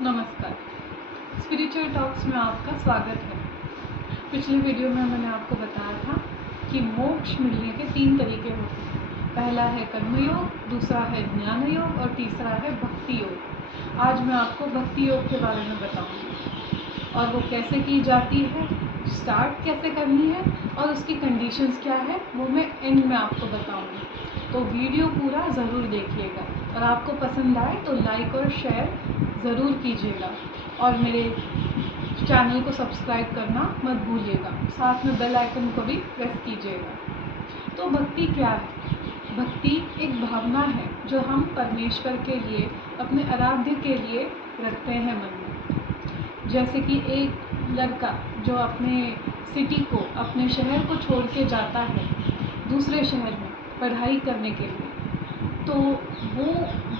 नमस्कार। Spiritual talks में आपका स्वागत है। पिछले वीडियो में मैंने आपको बताया था कि मोक्ष मिलने के 3 तरीके होते हैं। पहला है कर्मयोग, दूसरा है ज्ञान योग और तीसरा है भक्ति योग। आज मैं आपको भक्ति योग के बारे में बताऊंगी और वो कैसे की जाती है, स्टार्ट कैसे करनी है और उसकी कंडीशंस क्या है वो मैं एंड में आपको बताऊंगी। तो वीडियो पूरा ज़रूर देखिएगा और आपको पसंद आए तो लाइक और शेयर ज़रूर कीजिएगा और मेरे चैनल को सब्सक्राइब करना मत भूलिएगा। साथ में बेल आइकन को भी प्रेस कीजिएगा। तो भक्ति क्या है? भक्ति एक भावना है जो हम परमेश्वर के लिए, अपने आराध्य के लिए रखते हैं मन में। जैसे कि एक लड़का जो अपने सिटी को, अपने शहर को छोड़ के जाता है दूसरे शहर में पढ़ाई करने के लिए, तो वो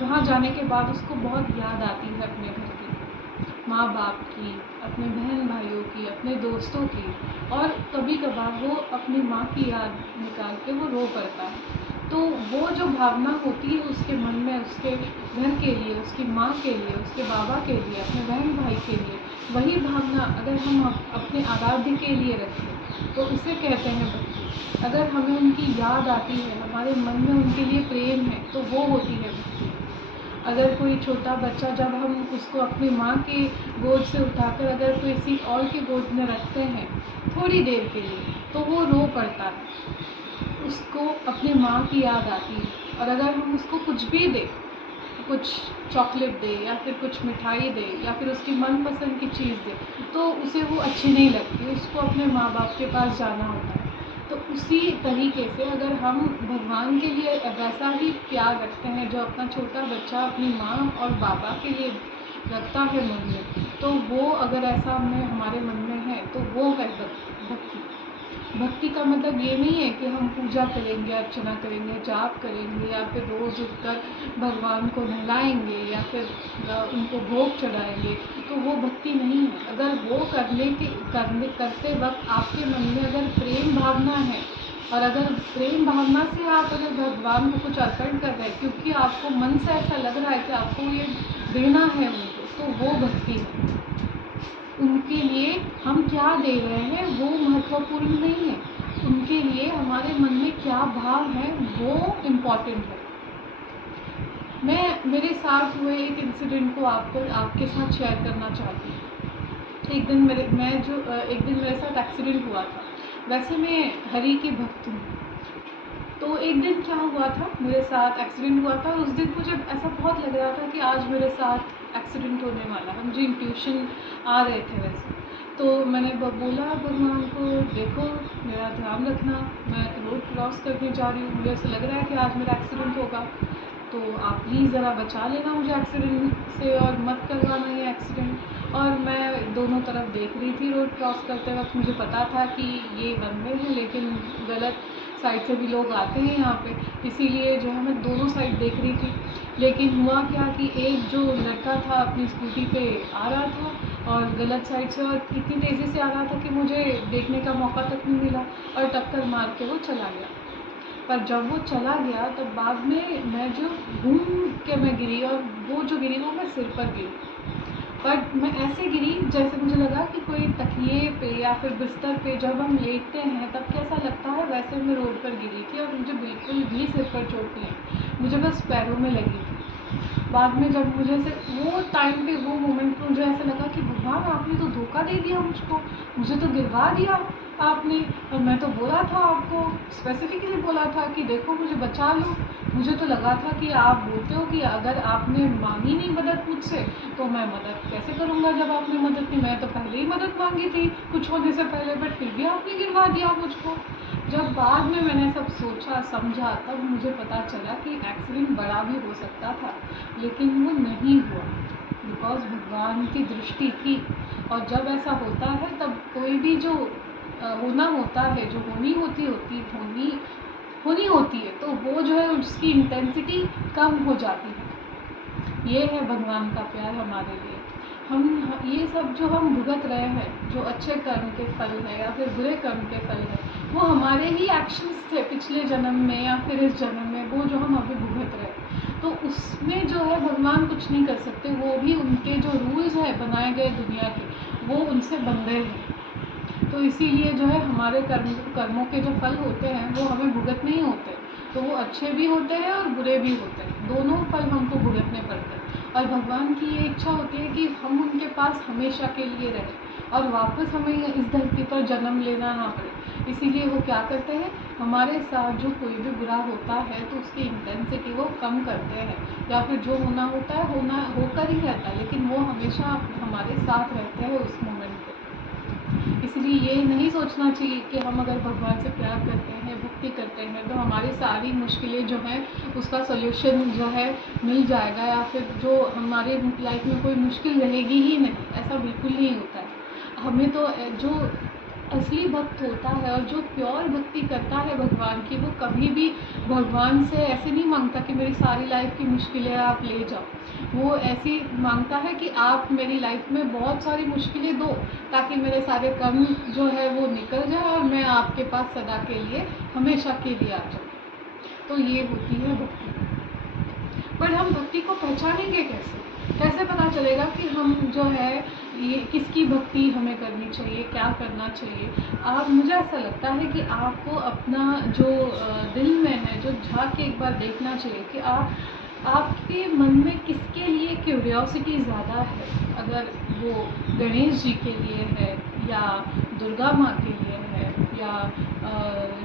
वहाँ जाने के बाद उसको बहुत याद आती है अपने घर की, माँ बाप की, अपने बहन भाइयों की, अपने दोस्तों की, और कभी कभार वो अपनी माँ की याद निकाल के वो रो पड़ता है। तो वो जो भावना होती है उसके मन में, उसके घर के लिए, उसकी माँ के लिए, उसके बाबा के लिए, अपने बहन भाई के लिए, वही भावना अगर हम अपने आराध्य के लिए रखें तो उसे कहते हैं भक्ति। अगर हमें उनकी याद आती है, हमारे मन में उनके लिए प्रेम है, तो वो होती है भक्ति। अगर कोई छोटा बच्चा, जब हम उसको अपनी माँ के गोद से उठाकर अगर किसी और के गोद में रखते हैं थोड़ी देर के लिए, तो वो रो पड़ता है, उसको अपनी माँ की याद आती है। और अगर हम उसको कुछ भी दें, कुछ चॉकलेट दे या फिर कुछ मिठाई दे या फिर उसकी मनपसंद की चीज़ दे, तो उसे वो अच्छी नहीं लगती, उसको अपने माँ बाप के पास जाना होता है। तो उसी तरीके से अगर हम भगवान के लिए वैसा ही प्यार रखते हैं जो अपना छोटा बच्चा अपनी माँ और बाबा के लिए रखता है मन में, तो वो अगर ऐसा हमारे मन में है तो वो है भक्ति। भक्ति का मतलब ये नहीं है कि हम पूजा करेंगे, अर्चना करेंगे, जाप करेंगे या फिर रोज़ उठकर भगवान को नहलाएंगे या फिर उनको भोग चढ़ाएंगे, तो वो भक्ति नहीं है। अगर वो करते वक्त आपके मन में अगर प्रेम भावना है और अगर प्रेम भावना से आप अगर भगवान को कुछ अर्पण कर रहे हैं क्योंकि आपको मन से ऐसा लग रहा है कि आपको ये देना है उनको, तो वो भक्ति है। उनके लिए हम क्या दे रहे हैं वो महत्वपूर्ण नहीं है, उनके लिए हमारे मन में क्या भाव है वो इम्पॉर्टेंट है। मैं मेरे साथ हुए एक इंसिडेंट को आपके साथ शेयर करना चाहती हूँ। एक दिन मेरे साथ एक्सीडेंट हुआ था। वैसे मैं हरि की भक्त हूँ, तो एक दिन क्या हुआ था, मेरे साथ एक्सीडेंट हुआ था। उस दिन मुझे ऐसा बहुत लग रहा था कि आज मेरे साथ एक्सीडेंट होने वाला है, मुझे इंट्यूशन आ रहे थे वैसे। तो मैंने बोला भगवान को, देखो मेरा ध्यान रखना, मैं रोड क्रॉस करने जा रही हूँ, मुझे ऐसा लग रहा है कि आज मेरा एक्सीडेंट होगा, तो आप प्लीज़ ज़रा बचा लेना मुझे एक्सीडेंट से और मत करवाना ये एक्सीडेंट। और मैं दोनों तरफ देख रही थी रोड क्रॉस करते वक्त, मुझे पता था कि ये वन वे है लेकिन गलत साइड से भी लोग आते हैं यहाँ पे, इसीलिए जो है मैं दोनों साइड देख रही थी। लेकिन हुआ क्या कि एक जो लड़का था अपनी स्कूटी पे आ रहा था और गलत साइड से, और इतनी तेज़ी से आ रहा था कि मुझे देखने का मौका तक नहीं मिला और टक्कर मार के वो चला गया। पर जब वो चला गया तब बाद में मैं जो घूम के मैं गिरी, और वो जो गिरी वो मैं सिर पर गिरी। पर मैं ऐसे गिरी जैसे मुझे लगा कि कोई तकिए पे या फिर बिस्तर पे जब हम लेटते हैं तब कैसा लगता है, वैसे मैं रोड पर गिरी थी और मुझे बिल्कुल भी सिर पर चोट नहीं, मुझे बस पैरों में लगी थी। बाद में जब मुझे से वो टाइम पे, वो मोमेंट पे मुझे ऐसा लगा कि भगवान आपने तो धोखा दे दिया मुझको, मुझे तो गिरवा दिया आपने। और मैं तो बोला था आपको, स्पेसिफिकली बोला था कि देखो मुझे बचा लो। मुझे तो लगा था कि आप बोलते हो कि अगर आपने मांगी नहीं मदद मुझसे तो मैं मदद कैसे करूँगा, जब आपने मदद नहीं, मैं तो पहले ही मदद मांगी थी कुछ होने से पहले, बट फिर भी आपने गिरवा दिया मुझको। जब बाद में मैंने सब सोचा समझा तब मुझे पता चला कि एक्सीडेंट बड़ा भी हो सकता था लेकिन वो नहीं हुआ, बिकॉज भगवान की दृष्टि थी। और जब ऐसा होता है तब कोई भी जो होना होता है, जो होनी होती है, तो वो जो है उसकी इंटेंसिटी कम हो जाती है। ये है भगवान का प्यार हमारे लिए। हम ये सब जो हम भुगत रहे हैं, जो अच्छे कर्म के फल है या फिर बुरे कर्म के फल है, वो हमारे ही एक्शंस थे पिछले जन्म में या फिर इस जन्म में, वो जो हम अभी भुगत रहे हैं। तो उसमें जो है भगवान कुछ नहीं कर सकते, वो भी उनके जो रूल्स बनाए गए दुनिया के, वो उनसे बंधे हैं। तो इसीलिए जो है हमारे कर्मों के जो फल होते हैं वो हमें भुगतने ही होते हैं। तो वो अच्छे भी होते हैं और बुरे भी होते हैं, दोनों फल हमको भुगतने पड़ते हैं। और भगवान की ये इच्छा होती है कि हम उनके पास हमेशा के लिए रहें और वापस हमें इस धरती पर जन्म लेना ना पड़े। इसीलिए वो क्या करते हैं, हमारे साथ जो कोई भी बुरा होता है तो उसकी इंटेंसिटी वो कम करते हैं, या फिर जो होना होता है होकर ही रहता है, लेकिन वो हमेशा हमारे साथ रहते हैं उस मोमेंट पे। इसलिए ये नहीं सोचना चाहिए कि हम अगर भगवान से प्यार करते हैं, भक्ति करते हैं, तो हमारी सारी मुश्किलें जो हैं उसका सॉल्यूशन जो है मिल जाएगा, या फिर जो हमारे लाइफ में कोई मुश्किल रहेगी ही नहीं। ऐसा बिल्कुल नहीं होता है। हमें तो जो असली भक्त होता है और जो प्योर भक्ति करता है भगवान की, वो कभी भी भगवान से ऐसे नहीं मांगता कि मेरी सारी लाइफ की मुश्किलें आप ले जाओ। वो ऐसी मांगता है कि आप मेरी लाइफ में बहुत सारी मुश्किलें दो, ताकि मेरे सारे कर्म जो है वो निकल जाए और मैं आपके पास सदा के लिए हमेशा के लिए आ जाऊँ। तो ये होती है भक्ति। पर हम भक्ति को पहचानेंगे कैसे? कैसे पता चलेगा कि हम जो है ये किसकी भक्ति हमें करनी चाहिए, क्या करना चाहिए? मुझे ऐसा लगता है कि आपको अपना जो दिल में है, जो झाँक के एक बार देखना चाहिए कि आपके मन में किसके लिए क्यूरियोसिटी ज़्यादा है। अगर वो गणेश जी के लिए है, या दुर्गा माँ के लिए है, या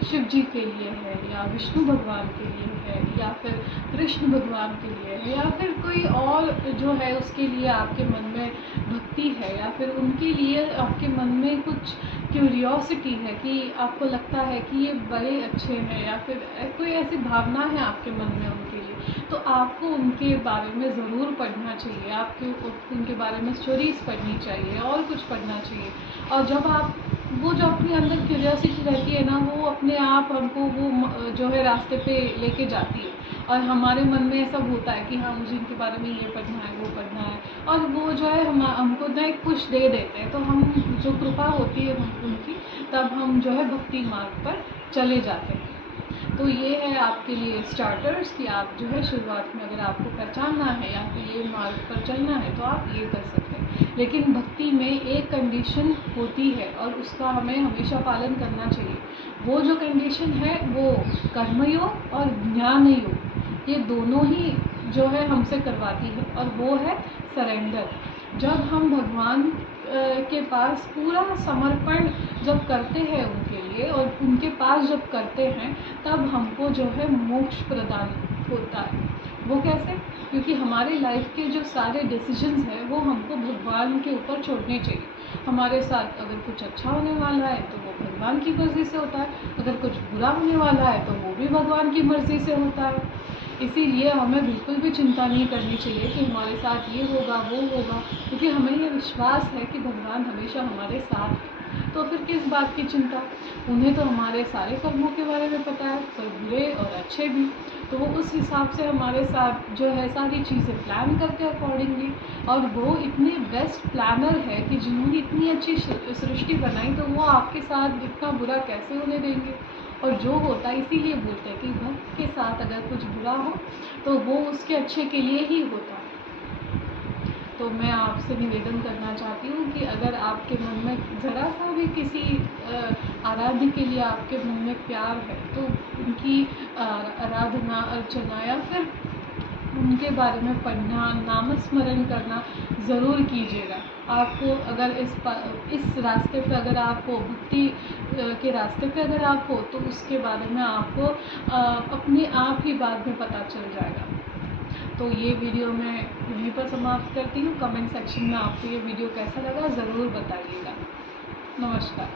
शिव जी के लिए है, या विष्णु भगवान के लिए है, या फिर कृष्ण भगवान के लिए है, या फिर कोई और जो है उसके लिए आपके मन में भक्ति है, या फिर उनके लिए आपके मन में कुछ क्यूरियोसिटी है कि आपको लगता है कि ये बड़े अच्छे हैं, या फिर कोई ऐसी भावना है आपके मन में उनके लिए, तो आपको उनके बारे में ज़रूर पढ़ना चाहिए। आपको उनके बारे में स्टोरीज़ पढ़नी चाहिए और कुछ पढ़ना चाहिए। और जब आप वो जो अपने अंदर क्यूरियोसिटी रहती है ना, वो अपने आप हमको वो जो है रास्ते पे लेके जाती है। और हमारे मन में सब होता है कि हाँ, मुझे इनके बारे में ये पढ़ना है, वो पढ़ना है, और वो जो है हमको ना एक पुश दे देते हैं। तो हम जो कृपा होती है उनकी, तब हम जो है भक्ति मार्ग पर चले जाते हैं। तो ये है आपके लिए स्टार्टर्स कि आप जो है शुरुआत में अगर आपको पहचानना है या फिर ये मार्ग पर चलना है तो आप ये कर सकते हैं। लेकिन भक्ति में एक कंडीशन होती है और उसका हमें हमेशा पालन करना चाहिए। वो जो कंडीशन है वो कर्मयोग और ज्ञान योग, ये दोनों ही जो है हमसे करवाती है, और वो है सरेंडर। जब हम भगवान के पास पूरा समर्पण जब करते हैं उनके लिए, और उनके पास जब करते हैं, तब हमको जो है मोक्ष प्रदान होता है। वो कैसे? क्योंकि हमारे लाइफ के जो सारे डिसीजंस हैं वो हमको भगवान के ऊपर छोड़ने चाहिए। हमारे साथ अगर कुछ अच्छा होने वाला है तो वो भगवान की मर्ज़ी से होता है, अगर कुछ बुरा होने वाला है तो वो भी भगवान की मर्ज़ी से होता है। इसीलिए हमें बिल्कुल भी चिंता नहीं करनी चाहिए कि हमारे साथ ये होगा, वो होगा, क्योंकि हमें ये विश्वास है कि भगवान हमेशा हमारे साथ है। तो फिर किस बात की चिंता? उन्हें तो हमारे सारे कर्मों के बारे में पता है, पर बुरे और अच्छे भी। तो वो उस हिसाब से हमारे साथ जो है सारी चीज़ें प्लान करते हैं अकॉर्डिंगली। और वो इतने बेस्ट प्लानर है कि जिन्होंने इतनी अच्छी सृष्टि बनाई, तो वो आपके साथ इतना बुरा कैसे होने देंगे? और जो होता है, इसीलिए बोलते हैं कि भक्त के साथ अगर कुछ बुरा हो तो वो उसके अच्छे के लिए ही होता है। तो मैं आपसे निवेदन करना चाहती हूँ कि अगर आपके मन में ज़रा सा भी किसी आराध्य के लिए आपके मन में प्यार है, तो उनकी आराधना, अर्चना, या फिर उनके बारे में पढ़ना, नामस्मरण करना ज़रूर कीजिएगा। आपको अगर इस रास्ते पे अगर आप हो, भक्ति के रास्ते पे अगर आप हो, तो उसके बारे में आपको अपने आप ही बाद में पता चल जाएगा। तो ये वीडियो मैं यहीं पर समाप्त करती हूँ। कमेंट सेक्शन में आपको ये वीडियो कैसा लगा ज़रूर बताइएगा। नमस्कार।